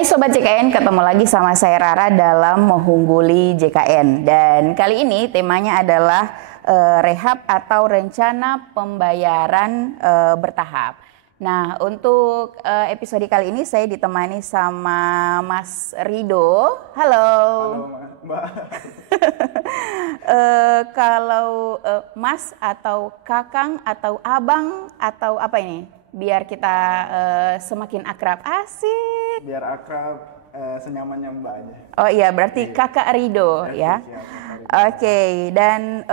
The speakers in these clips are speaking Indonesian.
Hai Sobat JKN, ketemu lagi sama saya Rara dalam Mengungguli JKN. Dan kali ini temanya adalah rehab atau rencana pembayaran bertahap. Nah, untuk episode kali ini saya ditemani sama Mas Rido. Halo. Halo Mbak. Kalau Mas atau Kakang atau Abang atau apa ini? Biar kita semakin akrab. Asik. Biar akrab, senyamannya Mbak aja. Oh iya, berarti Iya. Kakak Rido ya. Siap. Oke, dan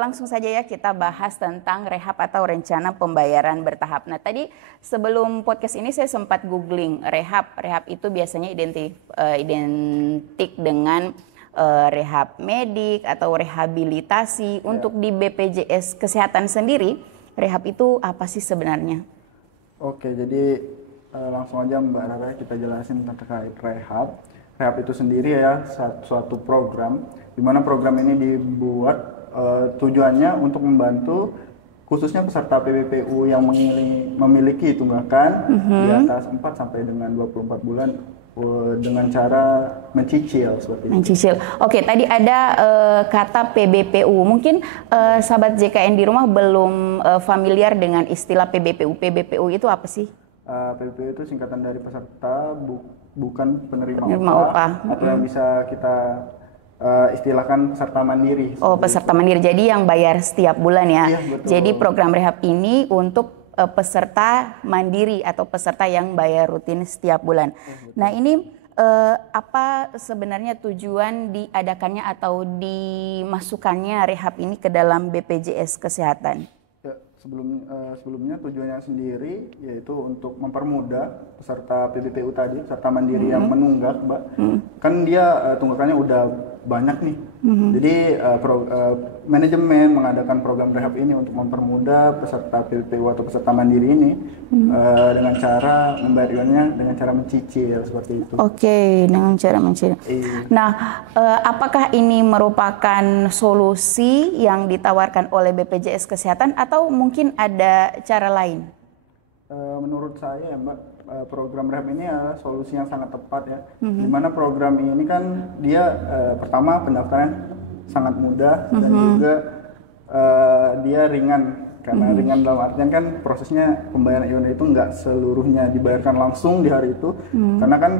langsung saja ya kita bahas tentang rehab atau rencana pembayaran bertahap. Nah, tadi sebelum podcast ini saya sempat googling rehab. Rehab itu biasanya identik dengan rehab medik atau rehabilitasi. Untuk di BPJS Kesehatan sendiri, rehab itu apa sih sebenarnya? Oke, jadi langsung aja Mbak Rara kita jelasin terkait rehab. Rehab itu sendiri ya suatu program, di mana program ini dibuat tujuannya untuk membantu khususnya peserta PBPU yang memiliki tunggakan di atas 4 sampai dengan 24 bulan dengan cara mencicil seperti itu. Mencicil. Oke, tadi ada kata PBPU. Mungkin sahabat JKN di rumah belum familiar dengan istilah PBPU. PBPU itu apa sih? PBPU itu singkatan dari peserta bukan penerima upah atau yang bisa kita istilahkan peserta mandiri. Oh, peserta mandiri. Jadi yang bayar setiap bulan ya. Iya, betul. Jadi program rehab ini untuk peserta mandiri atau peserta yang bayar rutin setiap bulan. Nah, ini apa sebenarnya tujuan diadakannya atau dimasukkannya rehab ini ke dalam BPJS Kesehatan? Ya, sebelumnya tujuannya sendiri yaitu untuk mempermudah peserta PBPU tadi, peserta mandiri yang menunggak, Mbak. Kan dia tunggakannya udah banyak nih. Jadi manajemen mengadakan program rehab ini untuk mempermudah peserta PBPU atau peserta mandiri ini dengan cara membayarnya dengan cara mencicil seperti itu. Oke, dengan cara mencicil. Nah, apakah ini merupakan solusi yang ditawarkan oleh BPJS Kesehatan atau mungkin ada cara lain? Menurut saya Mbak, program rehab ini adalah solusi yang sangat tepat ya. Dimana program ini kan dia pertama pendaftaran sangat mudah dan juga dia ringan. Karena ringan dalam artian kan prosesnya pembayaran iuran itu nggak seluruhnya dibayarkan langsung di hari itu. Karena kan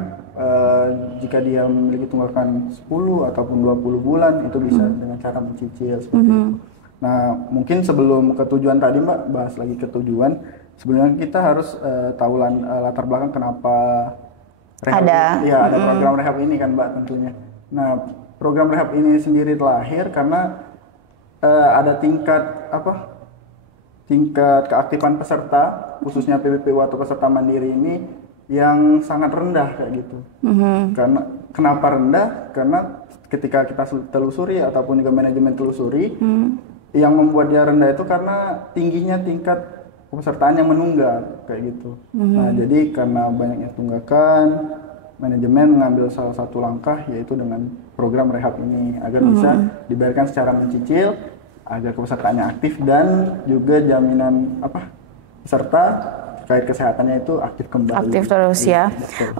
jika dia memiliki tunggakan 10 ataupun 20 bulan itu bisa dengan cara mencicil seperti itu. Nah, mungkin sebelum ke tujuan tadi Mbak, bahas lagi ke tujuan. Sebenarnya kita harus tahu latar belakang kenapa rehab ada program rehab ini kan Mbak tentunya. Nah, program rehab ini sendiri lahir karena ada tingkat keaktifan peserta khususnya PBPU atau peserta mandiri ini yang sangat rendah kayak gitu. Karena kenapa rendah? Karena ketika kita telusuri ataupun juga manajemen telusuri, yang membuat dia rendah itu karena tingginya tingkat pesertaan yang menunggak kayak gitu. Nah, jadi karena banyaknya tunggakan, manajemen mengambil salah satu langkah yaitu dengan program rehab ini agar bisa dibayarkan secara mencicil, agar kepesertaannya aktif dan juga jaminan peserta terkait kesehatannya itu aktif kembali. Aktif terus ya.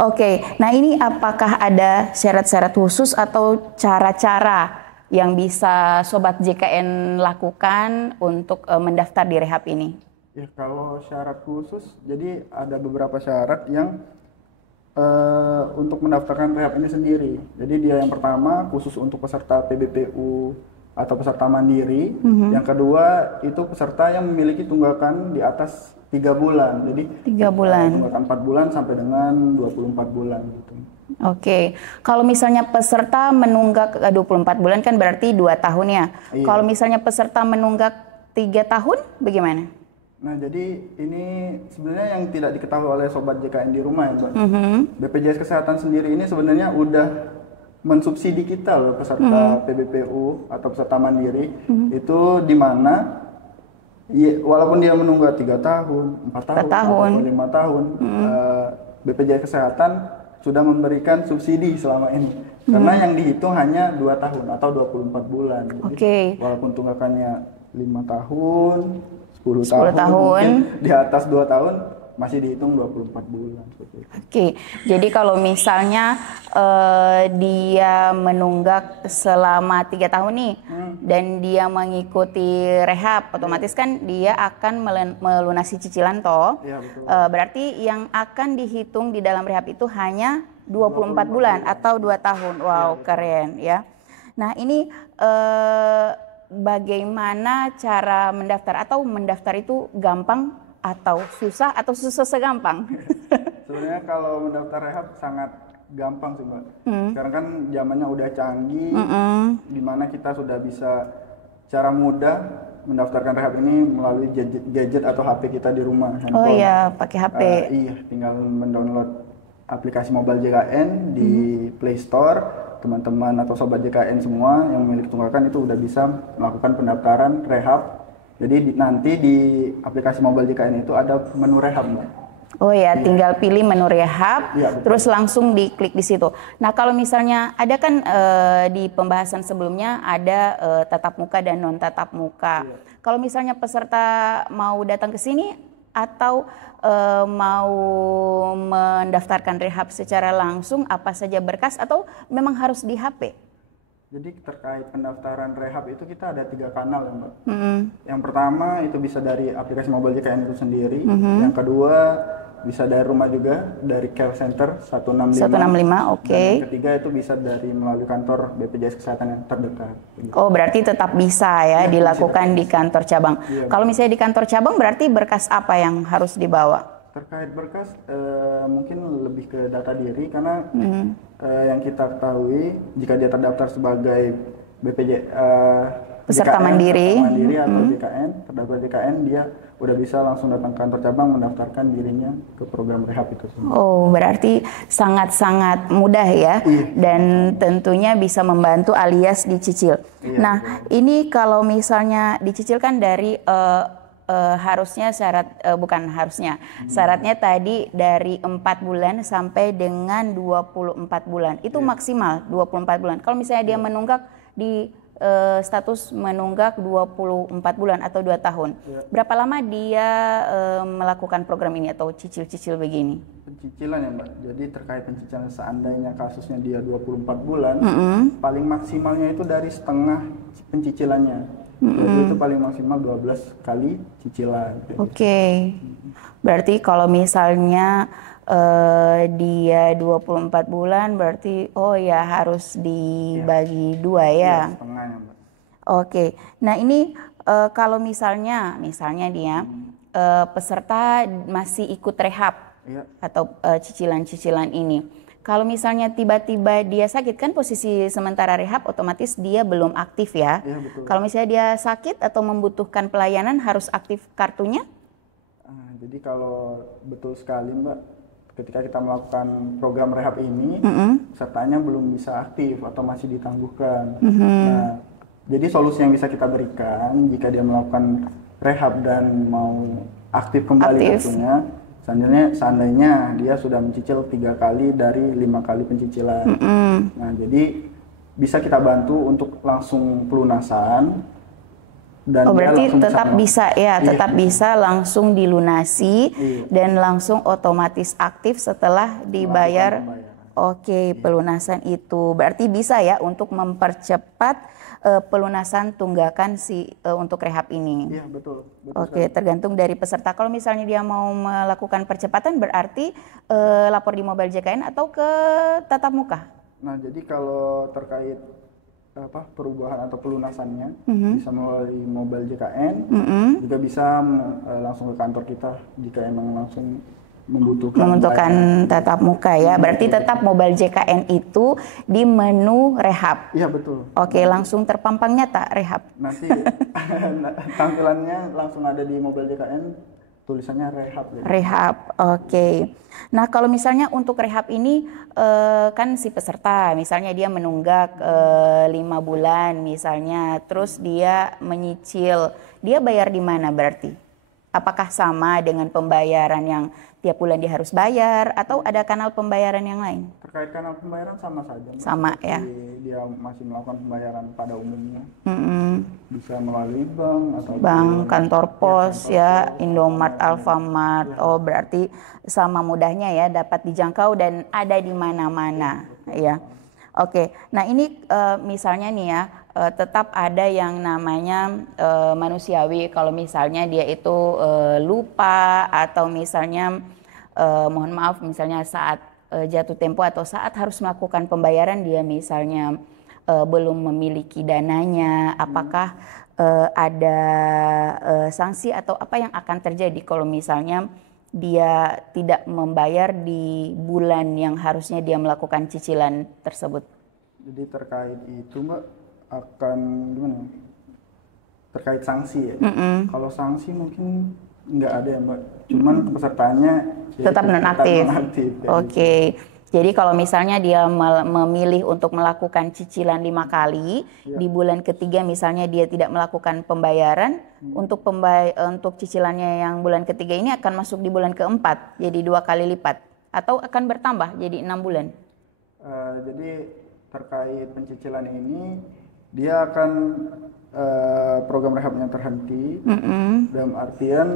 Oke. Nah, ini apakah ada syarat-syarat khusus atau cara-cara yang bisa Sobat JKN lakukan untuk mendaftar di rehab ini? Ya, kalau syarat khusus, jadi ada beberapa syarat yang untuk mendaftarkan rehab ini sendiri. Jadi dia yang pertama khusus untuk peserta PBPU atau peserta mandiri. Yang kedua itu peserta yang memiliki tunggakan di atas 3 bulan. Jadi 3 bulan. Tunggakan 4 bulan sampai dengan 24 bulan gitu. Oke, kalau misalnya peserta menunggak 24 bulan kan berarti 2 tahun ya. Iya. Kalau misalnya peserta menunggak 3 tahun bagaimana? Nah, jadi ini sebenarnya yang tidak diketahui oleh Sobat JKN di rumah ya Mbak. BPJS Kesehatan sendiri ini sebenarnya udah mensubsidi kita loh peserta PBPU atau peserta mandiri. Itu di mana walaupun dia menunggak 3 tahun, 4 tahun, ataupun 5 tahun, BPJS Kesehatan sudah memberikan subsidi selama ini. Karena yang dihitung hanya 2 tahun atau 24 bulan. Jadi, walaupun tunggakannya 5 tahun, 10 tahun, mungkin di atas 2 tahun masih dihitung 24 bulan seperti itu. Oke, jadi kalau misalnya dia menunggak selama 3 tahun nih, dan dia mengikuti rehab, otomatis kan dia akan melunasi cicilan toh. Iya, betul. Berarti yang akan dihitung di dalam rehab itu hanya 24 bulan atau 2 tahun. Wow, keren ya. Nah ini bagaimana cara mendaftar, atau mendaftar itu gampang atau susah, atau susah gampang? Sebenarnya kalau mendaftar rehab sangat gampang sih Mbak. Sekarang kan zamannya udah canggih, di mana kita sudah bisa secara mudah mendaftarkan rehab ini melalui gadget atau HP kita di rumah, handphone. Oh iya, pakai HP. Iya, tinggal mendownload aplikasi Mobile JKN di Play Store. Teman-teman atau sobat JKN semua yang memiliki tunggakan itu udah bisa melakukan pendaftaran rehab. Jadi nanti di aplikasi Mobile JKN itu ada menu rehab, Mbak. Oh ya, tinggal pilih menu rehab, Iya, terus langsung diklik di situ. Nah kalau misalnya ada kan di pembahasan sebelumnya ada tatap muka dan non tatap muka. Iya. Kalau misalnya peserta mau datang ke sini atau mau mendaftarkan rehab secara langsung, apa saja berkas atau memang harus di HP? Jadi terkait pendaftaran rehab itu kita ada 3 kanal ya Mbak. Yang pertama itu bisa dari aplikasi Mobile JKN itu sendiri. Yang kedua bisa dari rumah juga, dari care center 165. 165, oke. Dan yang ketiga itu bisa dari melalui kantor BPJS Kesehatan yang terdekat. Oh berarti tetap bisa ya, dilakukan di kantor cabang. Iya. Kalau misalnya di kantor cabang berarti berkas apa yang harus dibawa? Terkait berkas mungkin lebih ke data diri, karena yang kita ketahui jika dia terdaftar sebagai peserta mandiri, atau JKN, terdaftar JKN, dia udah bisa langsung datang ke kantor cabang mendaftarkan dirinya ke program rehab itu. Oh berarti sangat-sangat mudah ya, dan tentunya bisa membantu alias dicicil. Iya, Nah ini kalau misalnya dicicil kan dari harusnya syaratnya tadi dari 4 bulan sampai dengan 24 bulan itu maksimal 24 bulan. Kalau misalnya dia menunggak di status menunggak 24 bulan atau 2 tahun, berapa lama dia melakukan program ini atau cicil-cicil begini? Pencicilan ya Mbak, jadi terkait pencicilan seandainya kasusnya dia 24 bulan, paling maksimalnya itu dari setengah pencicilannya. Jadi itu paling maksimal 12 kali cicilan. Oke. Berarti kalau misalnya dia 24 bulan berarti oh ya harus dibagi 2 ya. Iya, setengahnya Mbak. Oke. Nah ini kalau misalnya dia peserta masih ikut rehab atau cicilan-cicilan ini. Kalau misalnya tiba-tiba dia sakit, kan posisi sementara rehab otomatis dia belum aktif ya. Iya, betul. Kalau misalnya dia sakit atau membutuhkan pelayanan harus aktif kartunya? Jadi kalau betul sekali Mbak, ketika kita melakukan program rehab ini, pesertanya belum bisa aktif atau masih ditangguhkan. Nah, jadi solusi yang bisa kita berikan jika dia melakukan rehab dan mau aktif kembali kartunya, seandainya dia sudah mencicil 3 kali dari 5 kali pencicilan. Nah, jadi bisa kita bantu untuk langsung pelunasan. Dan berarti tetap bisa ya, tetap bisa langsung dilunasi dan langsung otomatis aktif setelah dibayar. Oke, pelunasan itu berarti bisa ya untuk mempercepat pelunasan tunggakan untuk rehab ini. Iya, betul. Oke, tergantung dari peserta. Kalau misalnya dia mau melakukan percepatan berarti lapor di Mobile JKN atau ke tatap muka. Nah, jadi kalau terkait perubahan atau pelunasannya bisa melalui Mobile JKN, juga bisa langsung ke kantor kita jika emang langsung membutuhkan tatap muka ya. Berarti tetap Mobile JKN itu di menu rehab. Iya, betul. Oke, langsung terpampang nyata rehab. Nanti tampilannya langsung ada di Mobile JKN, tulisannya rehab. Rehab, oke. Nah kalau misalnya untuk rehab ini kan si peserta misalnya dia menunggak 5 bulan misalnya, terus dia menyicil, dia bayar di mana berarti? Apakah sama dengan pembayaran yang tiap bulan dia harus bayar atau ada kanal pembayaran yang lain? Terkait kanal pembayaran sama saja. Sama ya. Dia masih melakukan pembayaran pada umumnya. bisa melalui bank atau bank, kantor pos ya, pos, Indomart, Alfamart. Oh, berarti sama mudahnya ya dapat dijangkau dan ada di mana-mana ya. Oke. Nah, ini misalnya nih ya, tetap ada yang namanya manusiawi kalau misalnya dia itu lupa atau misalnya mohon maaf misalnya saat jatuh tempo atau saat harus melakukan pembayaran dia misalnya belum memiliki dananya, apakah ada sanksi atau apa yang akan terjadi kalau misalnya dia tidak membayar di bulan yang harusnya dia melakukan cicilan tersebut? Jadi terkait itu Mbak akan gimana? Terkait sanksi ya. Kalau sanksi mungkin nggak ada ya Mbak. Cuman pesertanya Tetap nonaktif. Ya. Oke. Jadi kalau misalnya dia memilih untuk melakukan cicilan 5 kali, di bulan ketiga misalnya dia tidak melakukan pembayaran, untuk cicilannya yang bulan ketiga ini akan masuk di bulan keempat, jadi 2 kali lipat, atau akan bertambah jadi 6 bulan. Jadi terkait pencicilan ini dia akan program rehabnya terhenti, dalam artian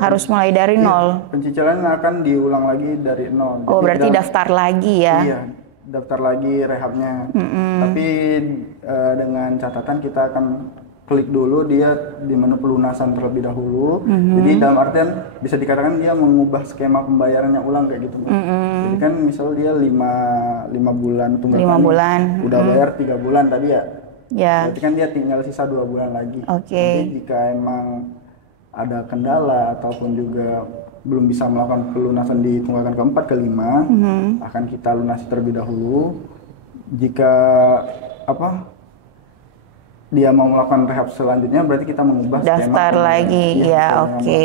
harus mulai dari nol. Pencicilan akan diulang lagi dari nol. Oh, berarti daftar lagi ya? Iya, daftar lagi rehabnya. Tapi dengan catatan kita akan klik dulu dia di menu pelunasan terlebih dahulu. Jadi dalam artian bisa dikatakan dia mengubah skema pembayarannya ulang kayak gitu. Jadi kan misal dia 5 bulan tunggakan. 5 bulan. Udah bayar 3 bulan tadi ya. Ya. Berarti kan dia tinggal sisa 2 bulan lagi. Oke. Jadi jika emang ada kendala ataupun juga belum bisa melakukan pelunasan di tunggakan keempat, kelima, akan kita lunasi terlebih dahulu. Jika dia mau melakukan rehab selanjutnya, berarti kita mengubah daftar skema lagi ya, oke.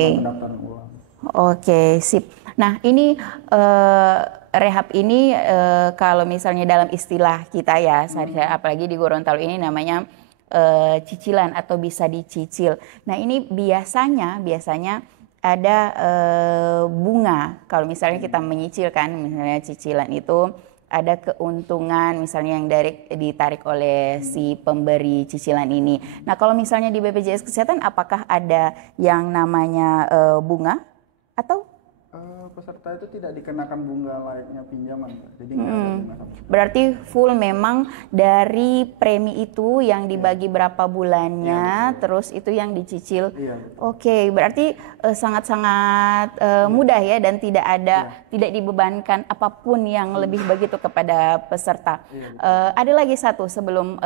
Oke, sip. Nah, ini rehab ini kalau misalnya dalam istilah kita ya, apalagi di Gorontalo ini namanya cicilan atau bisa dicicil. Nah, ini biasanya ada bunga. Kalau misalnya kita menyicilkan, misalnya cicilan itu ada keuntungan misalnya yang ditarik oleh si pemberi cicilan ini. Nah, kalau misalnya di BPJS Kesehatan apakah ada yang namanya bunga atau peserta itu tidak dikenakan bunga layaknya pinjaman, jadi nggak ada bunga. Berarti full memang dari premi itu yang dibagi berapa bulannya, terus itu yang dicicil. Oke, berarti sangat-sangat mudah ya dan tidak dibebankan apapun yang lebih begitu kepada peserta. Ada lagi satu sebelum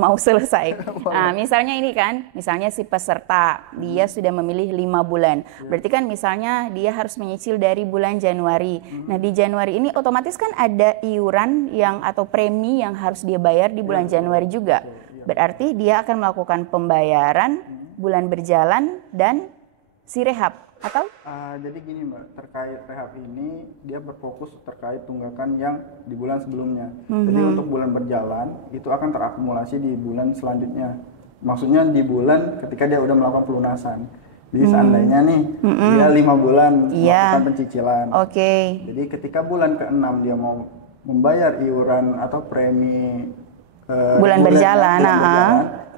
mau selesai. Nah, misalnya ini kan, misalnya si peserta dia sudah memilih 5 bulan. Berarti kan misalnya dia harus menyicil dari bulan Januari. Nah, di Januari ini otomatis kan ada iuran atau premi yang harus dia bayar di bulan Januari juga. Berarti dia akan melakukan pembayaran bulan berjalan dan si rehab atau? Jadi gini Mbak, terkait rehab ini dia berfokus terkait tunggakan yang di bulan sebelumnya. Jadi untuk bulan berjalan itu akan terakumulasi di bulan selanjutnya. Maksudnya di bulan ketika dia udah melakukan pelunasan. Jadi seandainya nih dia 5 bulan melakukan pencicilan. Jadi ketika bulan ke-6 dia mau membayar iuran atau premi bulan berjalan,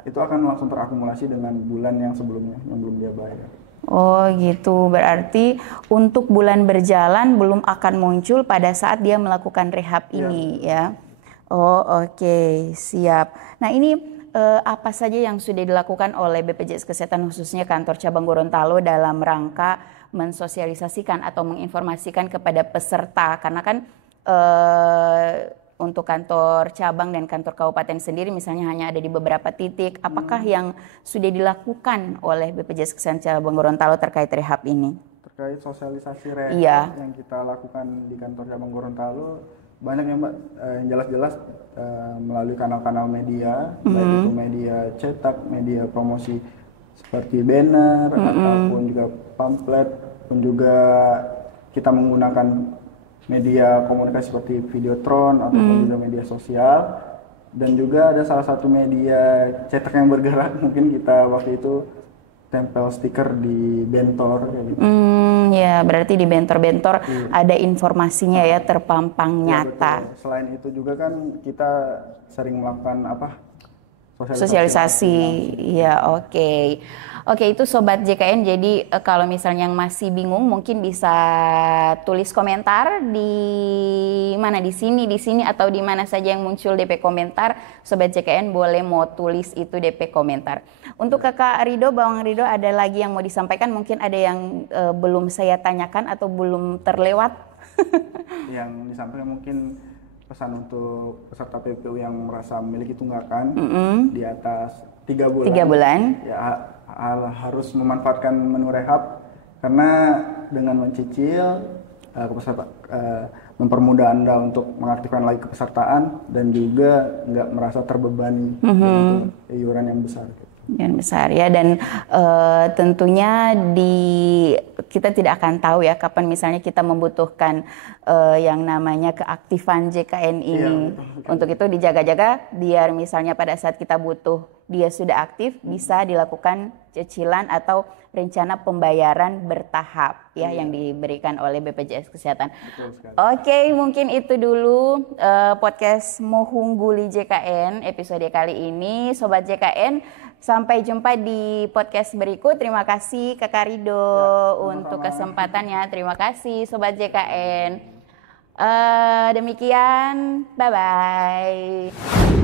itu akan langsung terakumulasi dengan bulan yang sebelumnya yang belum dia bayar. Oh gitu, berarti untuk bulan berjalan belum akan muncul pada saat dia melakukan rehab ini ya. Oh oke, siap. Nah ini apa saja yang sudah dilakukan oleh BPJS Kesehatan khususnya kantor cabang Gorontalo dalam rangka mensosialisasikan atau menginformasikan kepada peserta, karena kan untuk kantor cabang dan kantor kabupaten sendiri misalnya hanya ada di beberapa titik. Apakah yang sudah dilakukan oleh BPJS Kesehatan cabang Gorontalo terkait rehab ini? Terkait sosialisasi rehab yang kita lakukan di kantor cabang Gorontalo banyak ya Mbak, yang jelas-jelas melalui kanal-kanal media, baik itu media cetak, media promosi seperti banner ataupun juga pamflet, pun juga kita menggunakan media komunikasi seperti videotron ataupun juga media sosial, dan juga ada salah satu media cetak yang bergerak, mungkin kita waktu itu tempel stiker di bentor kayak gitu. Ya, berarti di bentor-bentor ada informasinya ya terpampang nyata. Betul. Selain itu juga kan kita sering melakukan sosialisasi. Ya, oke. Oke, itu Sobat JKN. Jadi kalau misalnya yang masih bingung mungkin bisa tulis komentar di mana, di sini atau di mana saja yang muncul DP komentar. Sobat JKN boleh mau tulis itu DP komentar. Untuk Kakak Rido, Bang Rido, ada lagi yang mau disampaikan? Mungkin ada yang belum saya tanyakan atau belum terlewat? Yang disampaikan mungkin pesan untuk peserta PPU yang merasa memiliki tunggakan di atas 3 bulan. 3 bulan. Ya, harus memanfaatkan menu rehab karena dengan mencicil mempermudah Anda untuk mengaktifkan lagi kepesertaan dan juga nggak merasa terbebani untuk iuran yang besar. Yang besar ya, dan tentunya kita tidak akan tahu ya kapan misalnya kita membutuhkan yang namanya keaktifan JKN ini. Betul. Untuk itu dijaga-jaga biar misalnya pada saat kita butuh dia sudah aktif, bisa dilakukan cicilan atau rencana pembayaran bertahap ya yang diberikan oleh BPJS Kesehatan. Oke, mungkin itu dulu podcast Mohungguli JKN episode kali ini. Sobat JKN, sampai jumpa di podcast berikut. Terima kasih Kakak Rido untuk kesempatannya. Terima kasih Sobat JKN. Demikian, bye-bye.